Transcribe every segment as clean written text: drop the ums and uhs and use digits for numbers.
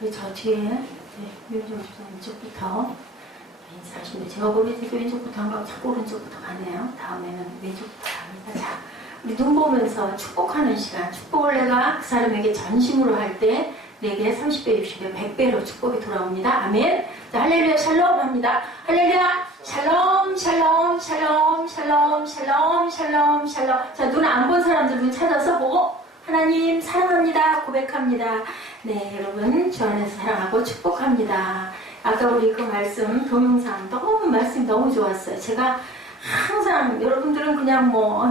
그리고 저 뒤에 유현정 집사님 이쪽부터 인사하시는데 제가 보기에도 왼쪽부터 한 거 자꾸 오른쪽부터 가네요. 다음에는 왼쪽부터 갑니다. 자, 우리 눈 보면서 축복하는 시간. 축복을 내가 그 사람에게 전심으로 할 때 내게 30배, 60배, 100배로 축복이 돌아옵니다. 아멘. 자, 할렐루야 샬롬 합니다. 할렐루야 샬롬 샬롬 샬롬 샬롬 샬롬 샬롬 샬롬. 자, 눈 안 본 사람들 눈 찾아서 보고 하나님 사랑합니다 고백합니다. 네, 여러분 주 안에서 사랑하고 축복합니다. 아까 우리 그 말씀 동영상 너무 말씀이 너무 좋았어요. 제가 항상 여러분들은 그냥 뭐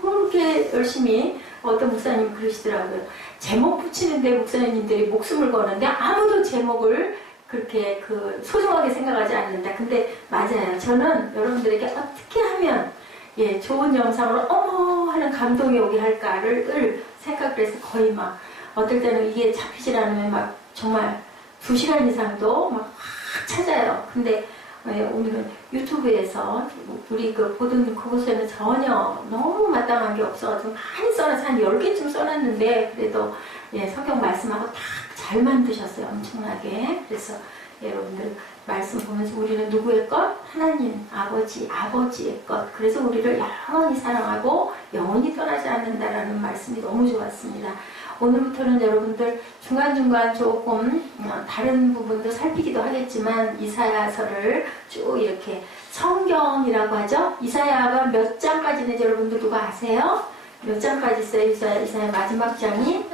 그렇게 열심히 어떤 목사님 그러시더라고요. 제목 붙이는데 목사님들이 목숨을 거는데 아무도 제목을 그렇게 소중하게 생각하지 않는다. 근데 맞아요. 저는 여러분들에게 어떻게 하면 좋은 영상으로 어머 하는 감동이 오게 할까를 생각을 해서 거의 막 어떨 때는 이게 잡히질 않으면 막 정말 2시간 이상도 막 찾아요. 근데 오늘은 유튜브에서 우리 보던 그곳에는 전혀 너무 마땅한 게 없어가지고 많이 써놔서 한 10개쯤 써놨는데 그래도 성경 말씀하고 다 잘 만드셨어요. 엄청나게. 그래서 여러분들 말씀 보면서 우리는 누구의 것? 하나님, 아버지의 것. 그래서 우리를 영원히 사랑하고 영원히 떠나지 않는다라는 말씀이 너무 좋았습니다. 오늘부터는 여러분들 중간중간 조금 다른 부분도 살피기도 하겠지만 이사야서를 쭉 이렇게 성경이라고 하죠. 이사야가 몇 장까지는 여러분들 누가 아세요? 몇 장까지 있어요? 이사야 마지막 장이?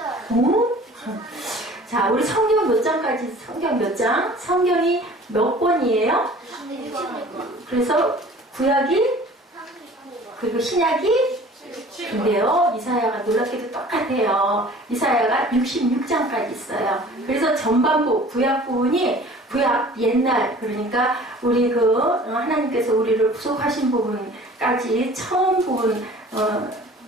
자, 우리 성경 몇 장까지? 성경 몇 장? 성경이 몇 권이에요? 그래서 구약이? 그리고 신약이? 근데요, 이사야가 놀랍게도 똑같아요. 이사야가 66장까지 있어요. 그래서 전반부, 구약 부분이 구약 옛날, 그러니까 우리 하나님께서 우리를 구속하신 부분까지 처음 부분,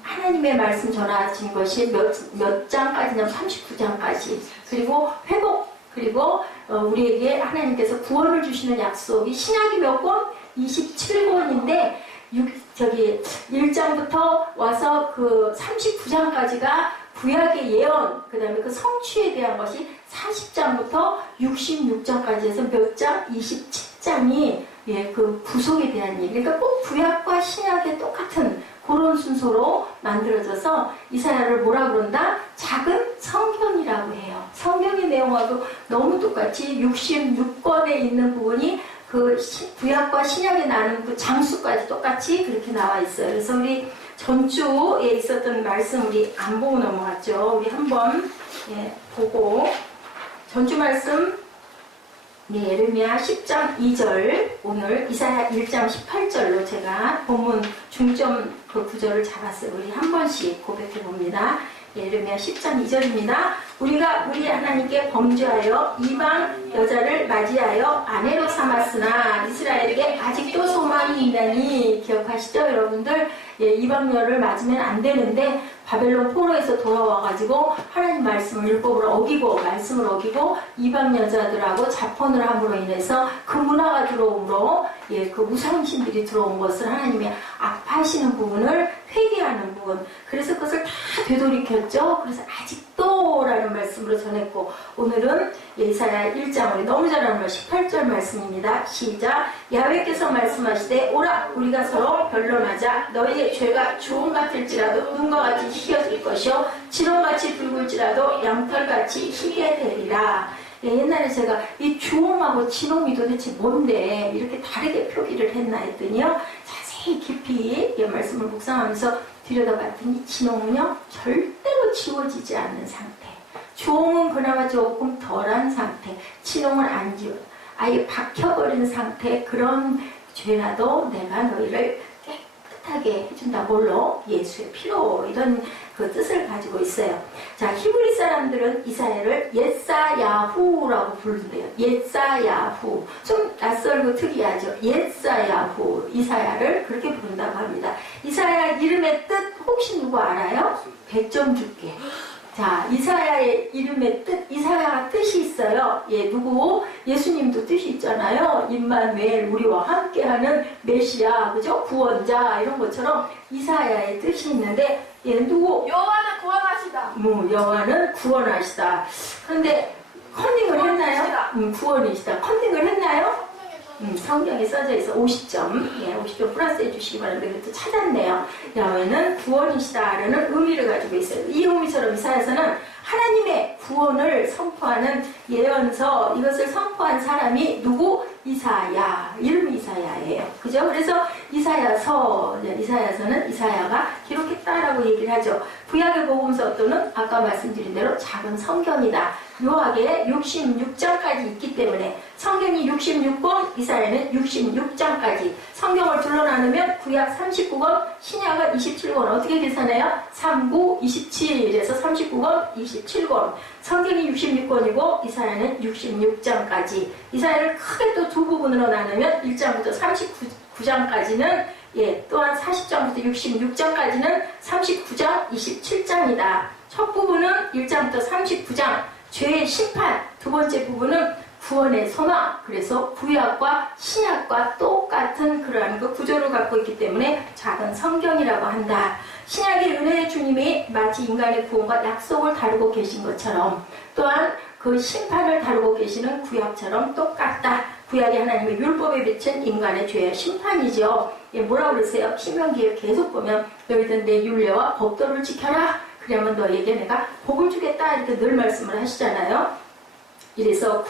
하나님의 말씀 전하신 것이 몇 장까지냐면 39장까지. 그리고 회복, 그리고 우리에게 하나님께서 구원을 주시는 약속이 신약이 몇 권? 27권인데 1장부터 와서 39장까지가 구약의 예언, 그 다음에 그 성취에 대한 것이 40장부터 66장까지 해서 몇 장? 27장이 그 구속에 대한 얘기. 그러니까 꼭 구약과 신약의 똑같은 그런 순서로 만들어져서 이사야를 뭐라 그런다? 작은 성경이라고 해요. 성경의 내용하고 너무 똑같이 66권에 있는 부분이 구약과 신약에 나는 그 장수까지 똑같이 그렇게 나와 있어요. 그래서 우리 전주에 있었던 말씀 우리 안 보고 넘어갔죠. 우리 한번 보고 전주 말씀 예레미야 10장 2절 오늘 이사야 1장 18절로 제가 본문 중점 구절을 잡았어요. 우리 한 번씩 고백해 봅니다. 예레미야 10장 2절입니다. 우리가 우리 하나님께 범죄하여 이방 여자를 맞이하여 아내로 삼았으나 이스라엘에게 아직도 소망이 있나니 기억하시죠 여러분들? 이방녀를 맞으면 안 되는데 바벨론 포로에서 돌아와가지고 하나님 말씀을 율법을 어기고 말씀을 어기고 이방 여자들하고 자폰을 함으로 인해서 그 문화가 들어옴으로 그 우상신들이 들어온 것을 하나님이 아파하시는 부분을 회개하는 부분, 그래서 그것을 다 되돌이켰죠. 그래서 아직도 라는 말씀으로 전했고 오늘은 이사야 1장 우리 너무 잘 아는 18절 말씀입니다. 시작. 야훼께서 말씀하시되 오라 우리가 서로 변론하자. 너희의 죄가 주홍 같을지라도 눈과 같이 희어질 것이요 진홍같이 붉을지라도 양털같이 희게 되리라. 옛날에 제가 이 주홍하고 진홍이 도대체 뭔데 이렇게 다르게 표기를 했나 했더니요 자세히 깊이 이 말씀을 묵상하면서 들여다봤더니 진홍은요 절대로 지워지지 않는 상태, 주홍은 그나마 조금 덜한 상태, 진홍은 안 지워 아예 박혀버린 상태, 그런 죄라도 내가 너희를 깨끗하게 해준다. 뭘로? 예수의 피로. 이런 그 뜻을 가지고 있어요. 자, 히브리 사람들은 이사야를 옛사야후라고 부른대요. 옛사야후. 좀 낯설고 특이하죠. 옛사야후. 이사야를 그렇게 부른다고 합니다. 이사야 이름의 뜻 혹시 누구 알아요? 100점 줄게. 자, 이사야의 이름의 뜻, 이사야가 뜻이 있어요. 누구? 예수님도 뜻이 있잖아요. 임마누엘, 우리와 함께하는 메시아, 그죠? 구원자, 이런 것처럼 이사야의 뜻이 있는데, 얘는 누구? 여호와는 구원하시다. 여호와는 구원하시다. 그런데 컨닝을 구원이시다. 구원이시다. 컨닝을 했나요? 성경에 써져 있어 50점. 예, 50점 플러스해 주시기 바랍니다. 그것도 찾았네요. 야훼는 구원이시다라는 의미를 가지고 있어요. 이 의미처럼 이사야서는 하나님의 구원을 선포하는 예언서, 이것을 선포한 사람이 누구? 이사야. 이름이 이사야예요. 그죠? 그래서 이사야서는 이사야가 기록했다라고 얘기를 하죠. 구약의 복음서 또는 아까 말씀드린 대로 작은 성경이다. 묘하게 66장까지 있기 때문에 성경이 66권, 이사야는 66장까지. 성경을 둘러 나누면 구약 39권, 신약은 27권. 어떻게 계산해요? 39, 27에서 39권, 27권. 성경이 66권이고 이사야는 66장까지. 이사야를 크게 또 두 부분으로 나누면 1장부터 39장까지는 또한 40장부터 66장까지는 39장, 27장이다. 첫 부분은 1장부터 39장, 죄의 심판. 두 번째 부분은 구원의 소망. 그래서 구약과 신약과 똑같은 그러한 그 구조를 갖고 있기 때문에 작은 성경이라고 한다. 신약의 은혜의 주님이 마치 인간의 구원과 약속을 다루고 계신 것처럼 또한 그 심판을 다루고 계시는 구약처럼 똑같다. 구약이 하나님의 율법에 비친 인간의 죄의 심판이죠. 뭐라고 그러세요? 신명기에 계속 보면 너희들 내 율례와 법도를 지켜라. 그러면 너에게 내가 복을 주겠다. 이렇게 늘 말씀을 하시잖아요. 이래서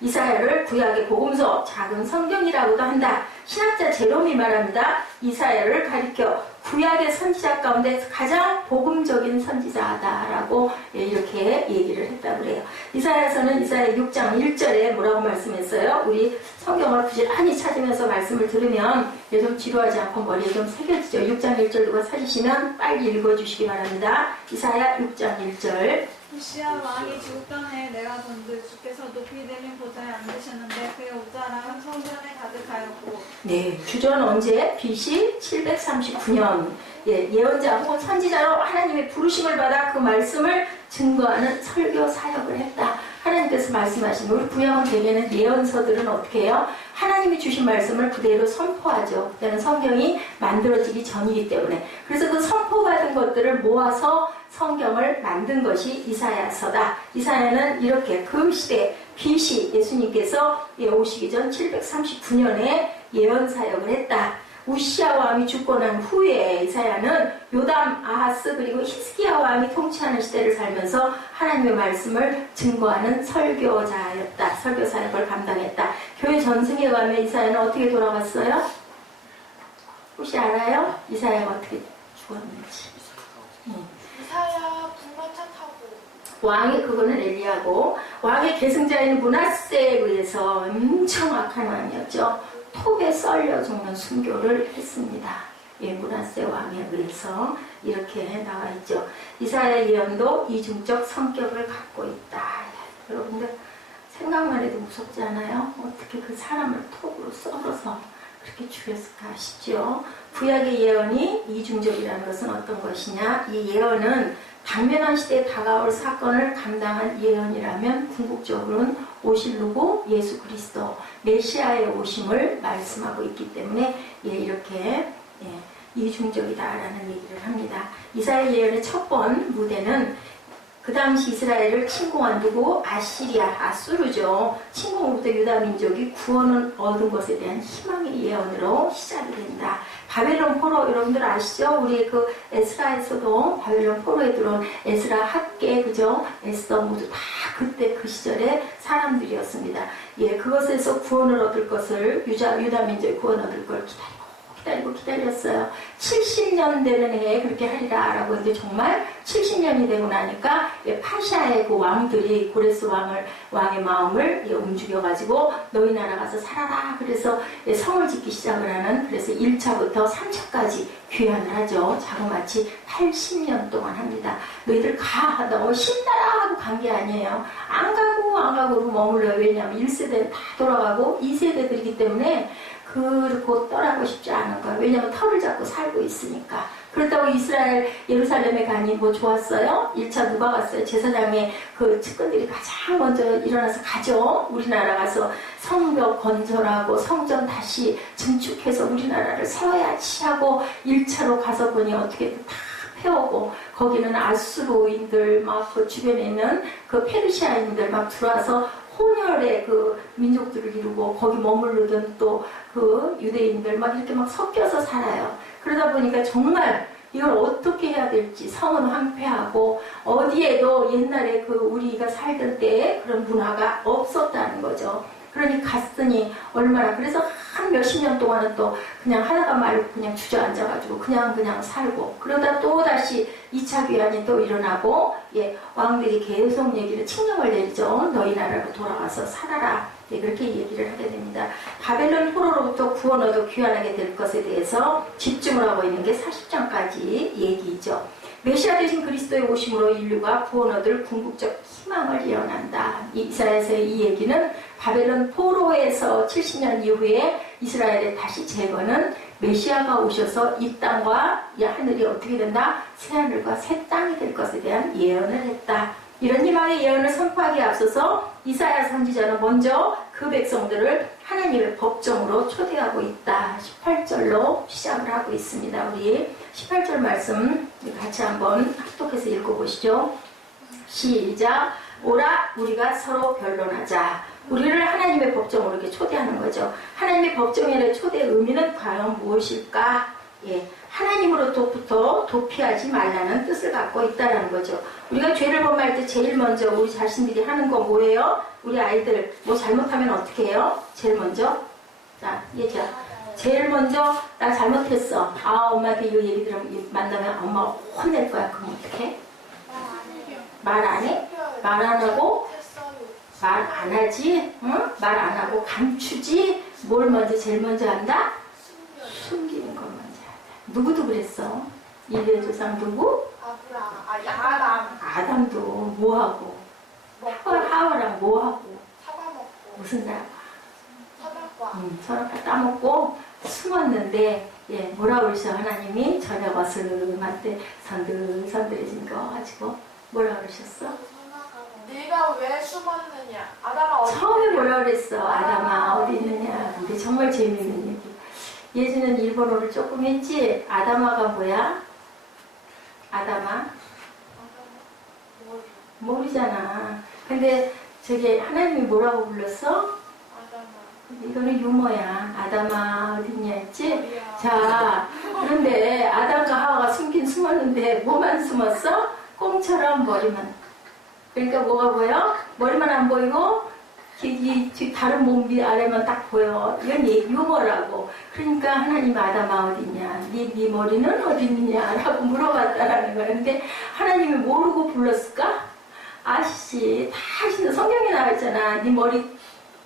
이사야를 구약의 복음서, 작은 성경이라고도 한다. 신학자 제롬이 말합니다. 이사야를 가리켜 구약의 선지자 가운데 가장 복음적인 선지자다라고 이렇게 얘기를 했다고 그래요. 이사야서는 이사야 6장 1절에 뭐라고 말씀했어요? 우리 성경을 부지런히 찾으면서 말씀을 들으면 좀 지루하지 않고 머리에 좀 새겨지죠. 6장 1절 누가 찾으시면 빨리 읽어주시기 바랍니다. 이사야 6장 1절. 우시야 왕이 죽던 해에 내가 본들 주께서 높이 되는 보좌에 앉으셨는데 그의 옷자락은 성전에 가득하였고. 네, 주전 언제? BC 739년. 예언자 혹은 선지자로 하나님의 부르심을 받아 그 말씀을 증거하는 설교 사역을 했다. 하나님께서 말씀하신 우리 구약은 대개는 예언서들은 어떻게 해요? 하나님이 주신 말씀을 그대로 선포하죠. 그때는 성경이 만들어지기 전이기 때문에. 그래서 그 선포받은 것들을 모아서 성경을 만든 것이 이사야서다. 이사야는 이렇게 그 시대 BC 예수님께서 오시기 전 739년에 예언 사역을 했다. 우시야 왕이 죽고 난 후에 이사야는 요담, 아하스 그리고 히스기야 왕이 통치하는 시대를 살면서 하나님의 말씀을 증거하는 설교자였다. 설교 사역을 감당했다. 교회 전승에 가면 이사야는 어떻게 돌아갔어요? 혹시 알아요? 이사야가 어떻게 죽었는지. 이사야 분노차 타고. 왕이 그거는 엘리야고, 왕의 계승자인 므낫세에 의해서 엄청 악한 왕이었죠. 톱에 썰려 죽는 순교를 했습니다. 므낫세 왕에 의해서 이렇게 나와 있죠. 이사야 예언도 이중적 성격을 갖고 있다. 여러분들 생각만 해도 무섭지 않아요? 어떻게 그 사람을 톱으로 썰어서 그렇게 죽였을까 싶죠. 구약의 예언이 이중적이라는 것은 어떤 것이냐? 이 예언은 당면한 시대에 다가올 사건을 감당한 예언이라면 궁극적으로는 오실 누구? 예수 그리스도 메시아의 오심을 말씀하고 있기 때문에 이렇게 이중적이다라는 얘기를 합니다. 이사야 예언의 첫 번 무대는 그 당시 이스라엘을 침공한 누구? 아시리아, 아수르죠. 침공으로부터 유다 민족이 구원을 얻은 것에 대한 희망의 예언으로 시작이 된다. 바벨론 포로 여러분들 아시죠? 우리 그 에스라에서도 바벨론 포로에 들어온 에스라 학계, 그죠? 에스더 모두 다 그때 그 시절의 사람들이었습니다. 그것에서 구원을 얻을 것을 유다 민족이 구원 얻을 걸 기다렸어요. 70년 되는 해에 그렇게 하리라 라고 했는데 정말 70년이 되고 나니까 파샤의 그 왕들이 고레스 왕의 마음을 움직여가지고 너희 나라 가서 살아라. 그래서 성을 짓기 시작을 하는, 그래서 1차부터 3차까지 귀환을 하죠. 자그마치 80년 동안 합니다. 너희들 가. 너무 신나라 하고 간 게 아니에요. 안 가고 머물러요. 왜냐하면 1세대는 다 돌아가고 2세대들이기 때문에 그렇고 떠나고 싶지 않은 거야. 왜냐면 터를 잡고 살고 있으니까. 그렇다고 이스라엘 예루살렘에 가니 뭐 좋았어요? 1차 누가 갔어요? 제사장의 그 측근들이 가장 먼저 일어나서 가죠. 우리나라 가서 성벽 건설하고 성전 다시 증축해서 우리나라를 세워야지 하고 1차로 가서 보니 어떻게 다 태우고, 거기는 아수르인들 막 그 주변에 있는 그 페르시아인들 막 들어와서 혼혈의 그 민족들을 이루고 거기 머무르던 또 그 유대인들 막 이렇게 막 섞여서 살아요. 그러다 보니까 정말 이걸 어떻게 해야 될지 성은 황폐하고 어디에도 옛날에 그 우리가 살던 때에 그런 문화가 없었다는 거죠. 그러니 갔으니 얼마나 그래서 한 몇십 년 동안은 또 그냥 하다가 말고 그냥 주저앉아가지고 그냥 살고 그러다 또 다시 2차 귀환이 또 일어나고 왕들이 계속 얘기를 칙령을 내리죠. 너희 나라로 돌아가서 살아라. 그렇게 얘기를 하게 됩니다. 바벨론 포로로부터 구원 얻어 귀환하게 될 것에 대해서 집중을 하고 있는 게 40장까지 얘기죠. 메시아 되신 그리스도의 오심으로 인류가 구원 얻을 궁극적 희망을 예언한다. 이사야서의 이 얘기는 바벨론 포로에서 70년 이후에 이스라엘의 다시 재건은 메시아가 오셔서 이 땅과 이 하늘이 어떻게 된다? 새하늘과 새 땅이 될 것에 대한 예언을 했다. 이런 희망의 예언을 선포하기에 앞서서 이사야 선지자는 먼저 그 백성들을 하나님의 법정으로 초대하고 있다. 18절로 시작을 하고 있습니다. 우리 18절 말씀 같이 한번 합독해서 읽어보시죠. 시작. 오라 우리가 서로 변론하자. 우리를 하나님의 법정으로 이렇게 초대하는 거죠. 하나님의 법정의 초대의 의미는 과연 무엇일까? 하나님으로부터 도피하지 말라는 뜻을 갖고 있다는 거죠. 우리가 죄를 범할 때 제일 먼저 우리 자신들이 하는 거 뭐예요? 우리 아이들 뭐 잘못하면 어떻게 해요? 제일 먼저 자 얘기야. 제일 먼저 나 잘못했어. 엄마한테 이 얘기 들으면 만나면 엄마 혼낼 거야. 그럼 어떻게? 말 안 해? 말 안 하고? 말 안 하지? 응? 말 안 하고 감추지? 뭘 먼저 제일 먼저 한다? 숨기는 것 먼저 한다. 누구도 그랬어? 인류의 조상 누구? 아담. 아담도 뭐하고? 하와랑 뭐하고? 사과먹고. 무슨 사과? 선악과. 따먹고 숨었는데 뭐라 그러셔 하나님이 저녁 어스름할 때 선들선들해진 거 가지고 뭐라 그러셨어? 네가 왜 숨었느냐? 아담아 어디 처음에 있느냐? 뭐라 그랬어? 아담아 어디 있느냐? 근데 정말 재미있는 얘기. 예전엔 일본어를 조금 했지. 아담아가 뭐야? 아담아? 모르잖아. 근데 저기 하나님이 뭐라고 불렀어? 아담아. 이거는 유머야. 아담아 어딨냐 했지? 어디야? 자, 그런데 아담과 하와가 숨긴 숨었는데 뭐만 숨었어? 꽁처럼 머리만. 그러니까 뭐가 보여? 머리만 안 보이고 이 다른 몸 아래만 딱 보여. 이건 유머라고. 그러니까 하나님 아담아 어딨냐? 네 머리는 어디 있느냐라고 물어봤다라는 거야. 근데 하나님이 모르고 불렀을까? 아시지? 다 아시는 성경에 나와 있잖아. 네 머리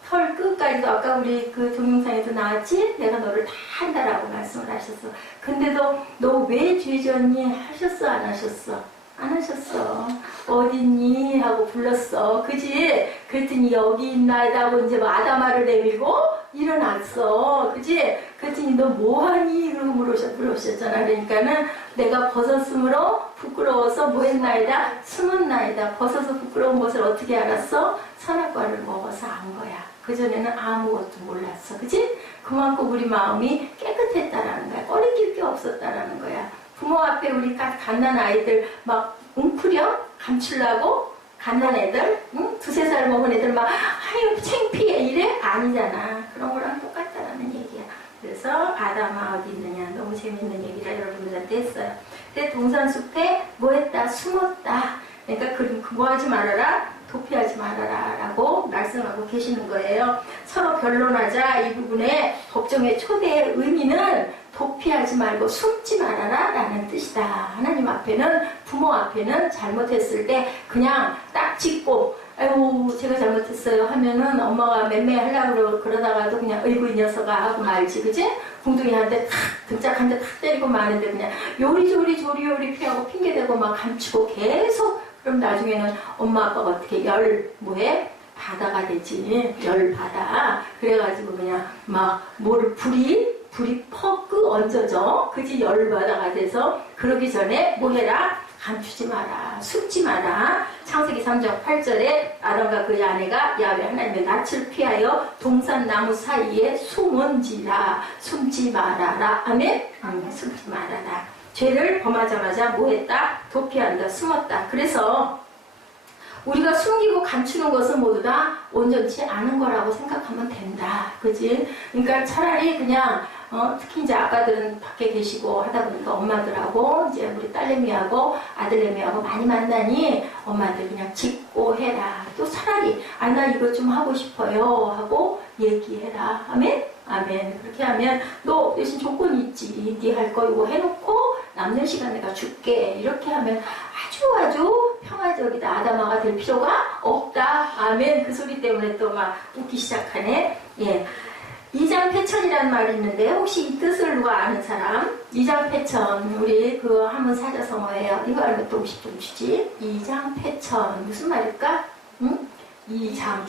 털 끝까지도 아까 우리 그 동영상에도 나왔지? 내가 너를 다 한다라고 말씀을 하셨어. 근데도 너 왜 죄졌니? 하셨어? 안 하셨어? 안 하셨어. 어딨니? 하고 불렀어. 그지? 그랬더니 여기 있나이다 하고 이제 뭐 아담아를 내밀고 일어났어. 그지? 그랬더니 너 뭐하니? 그러고 물으셨잖아. 그러니까는 내가 벗었으므로 부끄러워서 뭐 했나이다? 숨었나이다. 벗어서 부끄러운 것을 어떻게 알았어? 선악과를 먹어서 안 거야. 그전에는 아무것도 몰랐어. 그지? 그만큼 우리 마음이 깨끗했다라는 거야. 꺼리낄 게 없었다라는 거야. 부모 앞에 우리 갓난 아이들 막 웅크려? 감추려고? 갓난 애들? 응? 2-3살 먹은 애들 막 아유 창피해 이래? 아니잖아. 그런 거랑 똑같다라는 얘기야. 그래서 아담아 어디 있느냐. 너무 재밌는 얘기를 여러분들한테 했어요. 근데 동산숲에 뭐 했다? 숨었다. 그러니까 뭐 하지 말아라? 도피하지 말아라 라고 말씀하고 계시는 거예요. 서로 변론하자. 이 부분에 법정의 초대의 의미는 도피하지 말고 숨지 말아라 라는 뜻이다. 하나님 앞에는, 부모 앞에는 잘못했을 때 그냥 딱 짚고 아이고 제가 잘못했어요 하면은 엄마가 맴매하려고 그러다가도 그냥 어이구 이 녀석아 하고 말지. 그지? 궁둥이한테 탁 등짝한테 탁 때리고 마는데 그냥 요리조리 피하고 핑계대고 막 감추고 계속. 그럼 나중에는 엄마 아빠가 어떻게 뭐해? 바다가 되지. 열바다. 그래가지고 그냥 막 뭐를 불이 퍽 얹어져. 그지? 열바다가 돼서 그러기 전에 뭐 해라? 감추지 마라. 숨지 마라. 창세기 3장 8절에 아담과 그의 아내가 야훼 하나님의 낯을 피하여 동산나무 사이에 숨은지라. 숨지 말아라. 아멘? 숨지 말아라. 죄를 범하자마자 뭐 했다? 도피한다. 숨었다. 그래서 우리가 숨기고 감추는 것은 모두 다 온전치 않은 거라고 생각하면 된다. 그지? 그러니까 차라리 그냥 특히 이제 아빠들은 밖에 계시고 하다 보니까 엄마들하고 이제 우리 딸내미하고 아들내미하고 많이 만나니 엄마들 그냥 짓고 해라. 또 차라리 나 이거 좀 하고 싶어요 하고 얘기해라. 아멘? 아멘. 그렇게 하면 너 대신 조건이 있지. 네 할 거 이거 해놓고 남는 시간 내가 줄게. 이렇게 하면 아주 평화적이다. 아담아가 될 필요가 없다. 아멘. 그 소리 때문에 또 막 웃기 시작하네. 예. 이장패천이라는 말이 있는데 혹시 이 뜻을 누가 아는 사람? 이장패천. 우리 그거 한번 사자성어예요. 이거 알면 또 50점 주지. 이장패천. 무슨 말일까? 응?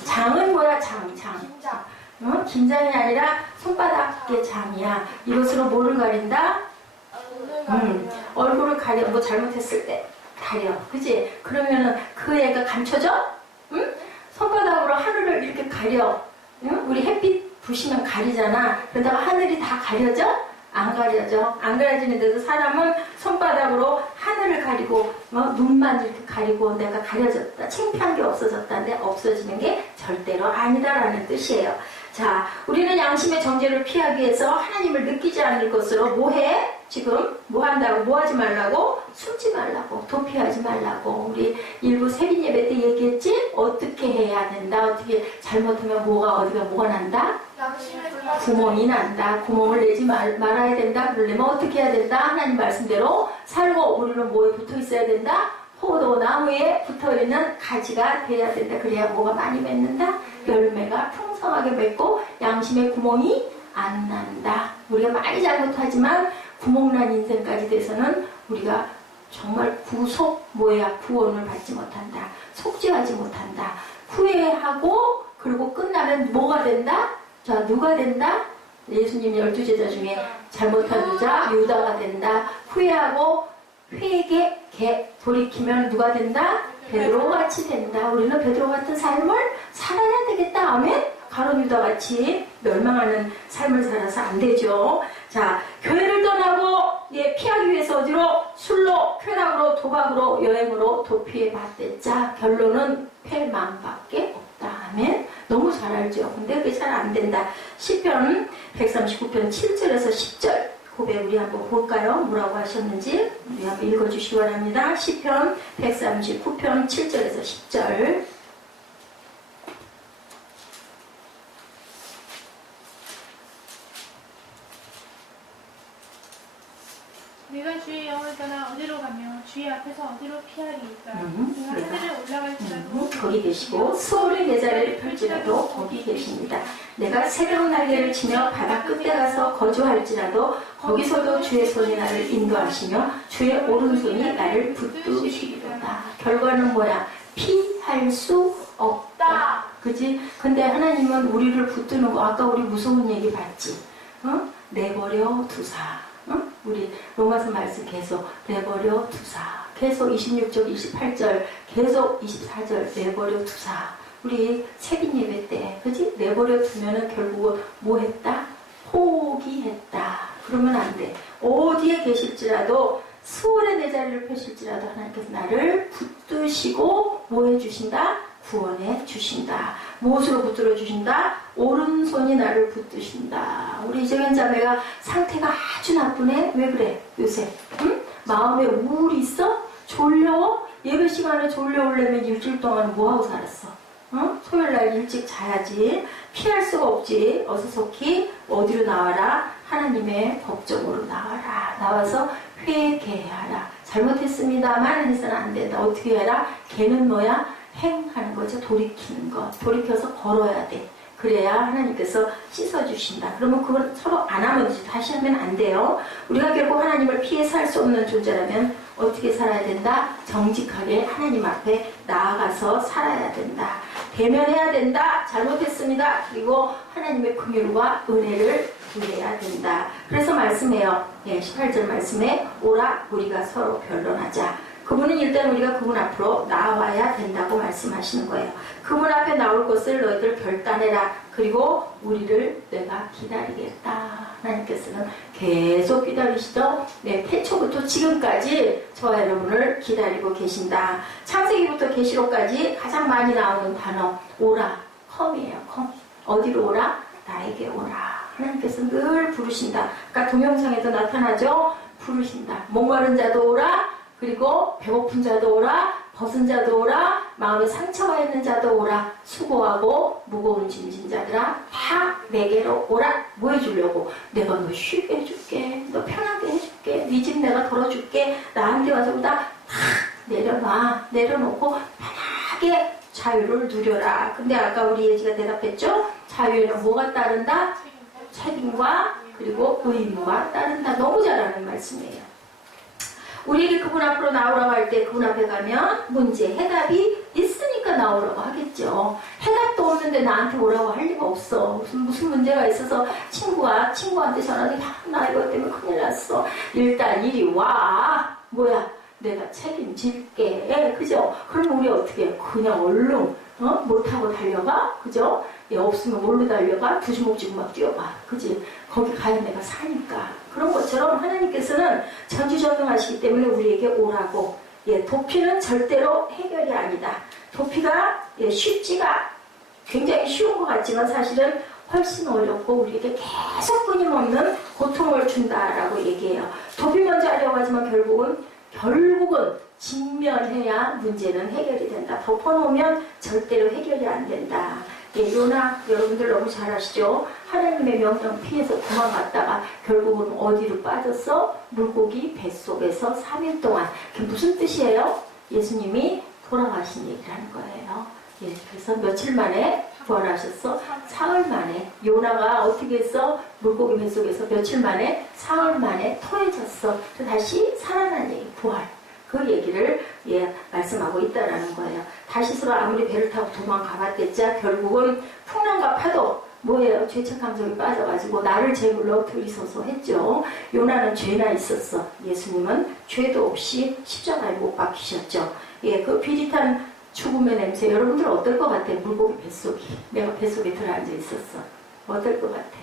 장은 뭐야? 장. 긴장. 긴장이 아니라 손바닥의 장이야. 이것으로 뭐를 가린다? 눈을 가리면 얼굴을 가려. 뭐 잘못했을 때 가려. 그지? 그러면은 그 애가 감춰져? 응? 손바닥으로 하늘을 이렇게 가려. 응? 우리 햇빛 부시면 가리잖아. 그러다가 하늘이 다 가려져? 안 가려져. 안 가려지는데도 사람은 손바닥으로 하늘을 가리고 눈만 이렇게 가리고 내가 가려졌다. 창피한 게 없어졌다는데 없어지는 게 절대로 아니다라는 뜻이에요. 자, 우리는 양심의 정죄를 피하기 위해서 하나님을 느끼지 않을 것으로 뭐해? 지금 뭐 한다고? 뭐 하지 말라고? 숨지 말라고. 도피하지 말라고. 우리 일부 세빈 예배 때 얘기했지? 어떻게 해야 된다? 어떻게 잘못하면 뭐가 난다? 양심의 구멍이 난다. 구멍을 내지 말아야 된다. 그러려면 어떻게 해야 된다? 하나님 말씀대로 살고 우리는 뭐에 붙어 있어야 된다? 포도나무에 붙어있는 가지가 돼야 된다. 그래야 뭐가 많이 맺는다? 열매가 풍성하게 맺고 양심의 구멍이 안 난다. 우리가 많이 잘못하지만 구멍난 인생까지 돼서는 우리가 정말 구원을 받지 못한다. 속죄하지 못한다. 후회하고 그리고 끝나면 뭐가 된다? 자, 누가 된다? 예수님 12제자 중에 잘못한 유자, 유다가 된다. 후회하고 돌이키면 누가 된다? 베드로같이 된다. 우리는 베드로 같은 삶을 살아야 되겠다. 아멘? 가룟 유다같이 멸망하는 삶을 살아서 안 되죠. 자, 교회를 떠나고 피하기 위해서 어디로? 술로, 쾌락으로, 도박으로, 여행으로 도피해 봤댔자 결론은 패망밖에 없다. 아멘? 너무 잘 알죠. 근데 그게 잘 안 된다. 시편 139편 7절에서 10절 고백 우리 한번 볼까요? 뭐라고 하셨는지 우리 한번 읽어주시기 바랍니다. 시편 139편 7절에서 10절. 내가 주의 영을 떠나 어디로 가며 주의 앞에서 어디로 피하리이까. 내가 내가 하늘에 올라갈지라도 거기 계시고 수월의 내 자리를 펼지라도 거기 계십니다. 내가 새벽 날개를 치며 바다 끝에 가서 거주할지라도 거기서도 주의 손이 나를 인도하시며 주의 오른손이 나를 붙드시리로다. 결과는 뭐야? 피할 수 없다. 그지? 근데 하나님은 우리를 붙드는 거 아까 우리 무서운 얘기 봤지? 내버려 두사. 우리 로마서 말씀 계속 내버려 두사. 계속 26절 28절 계속 24절 내버려 두사. 우리 세빈 예배 때 그지? 내버려 두면은 결국은 뭐 했다? 포기했다. 그러면 안 돼. 어디에 계실지라도 수월의 내 자리를 펴실지라도 하나님께서 나를 붙드시고 뭐 해주신다? 구원해 주신다. 무엇으로 붙들어 주신다? 오른손이 나를 붙드신다. 우리 이정현 자매가 상태가 아주 나쁘네. 왜 그래? 요새 응? 마음에 우울이 있어? 졸려워? 예배 시간에 졸려오려면 일주일 동안 뭐하고 살았어? 응? 토요일날 일찍 자야지. 피할 수가 없지. 어서 속히 어디로 나와라? 하나님의 법정으로 나와라. 나와서 회개하라. 잘못했습니다만 해서는 안 된다. 어떻게 해라? 걔는 뭐야? 행하는 거죠. 돌이키는 것. 돌이켜서 걸어야 돼. 그래야 하나님께서 씻어주신다. 그러면 그걸 서로 안 하면 다시 하면 안 돼요. 우리가 결국 하나님을 피해 살 수 없는 존재라면 어떻게 살아야 된다? 정직하게 하나님 앞에 나아가서 살아야 된다. 대면해야 된다. 잘못했습니다. 그리고 하나님의 긍휼과 은혜를 구해야 된다. 그래서 말씀해요. 18절 말씀에 오라 우리가 서로 변론하자. 그분은 일단 우리가 그분 앞으로 나와야 된다고 말씀하시는 거예요. 그분 앞에 나올 것을 너희들 결단해라. 그리고 우리를 내가 기다리겠다. 하나님께서는 계속 기다리시던 태초부터 지금까지 저와 여러분을 기다리고 계신다. 창세기부터 계시록까지 가장 많이 나오는 단어 오라, 컴이에요. 컴. 어디로 오라? 나에게 오라. 하나님께서 늘 부르신다. 그러니까 동영상에도 나타나죠. 부르신다. 목마른 자도 오라. 그리고 배고픈 자도 오라. 벗은 자도 오라. 마음에 상처가 있는 자도 오라. 수고하고 무거운 짐진 자들아 다 내게로 오라. 뭐 해주려고? 내가 너 쉬게 해줄게. 너 편하게 해줄게. 네 집 내가 덜어줄게. 나한테 와서 다 내려놔. 내려놓고 편하게 자유를 누려라. 근데 아까 우리 예지가 대답했죠? 자유에는 뭐가 따른다? 책임과 그리고 의무가 따른다. 너무 잘하는 말씀이에요. 우리에게 그분 앞으로 나오라고 할 때 그분 앞에 가면 문제, 해답이 있으니까 나오라고 하겠죠. 해답도 없는데 나한테 오라고 할 리가 없어. 무슨 문제가 있어서 친구한테 전화해서 나 이것 때문에 큰일 났어. 일단 이리 와. 뭐야? 내가 책임질게. 그죠? 그럼 우리 어떻게 해? 그냥 얼른 못하고 달려가? 그죠? 없으면 뭘로 달려가? 두 주먹 쥐고 막 뛰어가. 그지? 거기 가야 내가 사니까. 그런 것처럼 하나님께서는 전지전능하시기 때문에 우리에게 오라고. 도피는 절대로 해결이 아니다. 도피가 쉽지가 굉장히 쉬운 것 같지만 사실은 훨씬 어렵고 우리에게 계속 끊임없는 고통을 준다라고 얘기해요. 도피 먼저 하려고 하지만 결국은 직면해야 문제는 해결이 된다. 덮어놓으면 절대로 해결이 안 된다. 요나 여러분들 너무 잘 아시죠? 하나님의 명령 피해서 도망갔다가 결국은 어디로 빠졌어? 물고기 뱃속에서 3일 동안. 그게 무슨 뜻이에요? 예수님이 돌아가신 얘기를 하는 거예요. 그래서 며칠 만에 부활하셨어? 사흘 만에. 요나가 어떻게 했어? 물고기 뱃속에서 며칠 만에? 사흘 만에 토해졌어. 다시 살아난 얘기, 부활. 그 얘기를 말씀하고 있다라는 거예요. 다시스로 아무리 배를 타고 도망가봤댔자 결국은 풍랑과 파도 뭐예요? 죄책 감정이 빠져가지고 나를 제물로 들이서서 했죠. 요나는 죄나 있었어. 예수님은 죄도 없이 십자가에 못 박히셨죠. 그 비릿한 죽음의 냄새 여러분들 어떨 것 같아요? 물고기 뱃속이. 내가 뱃속에 들어앉아 있었어. 어떨 것 같아?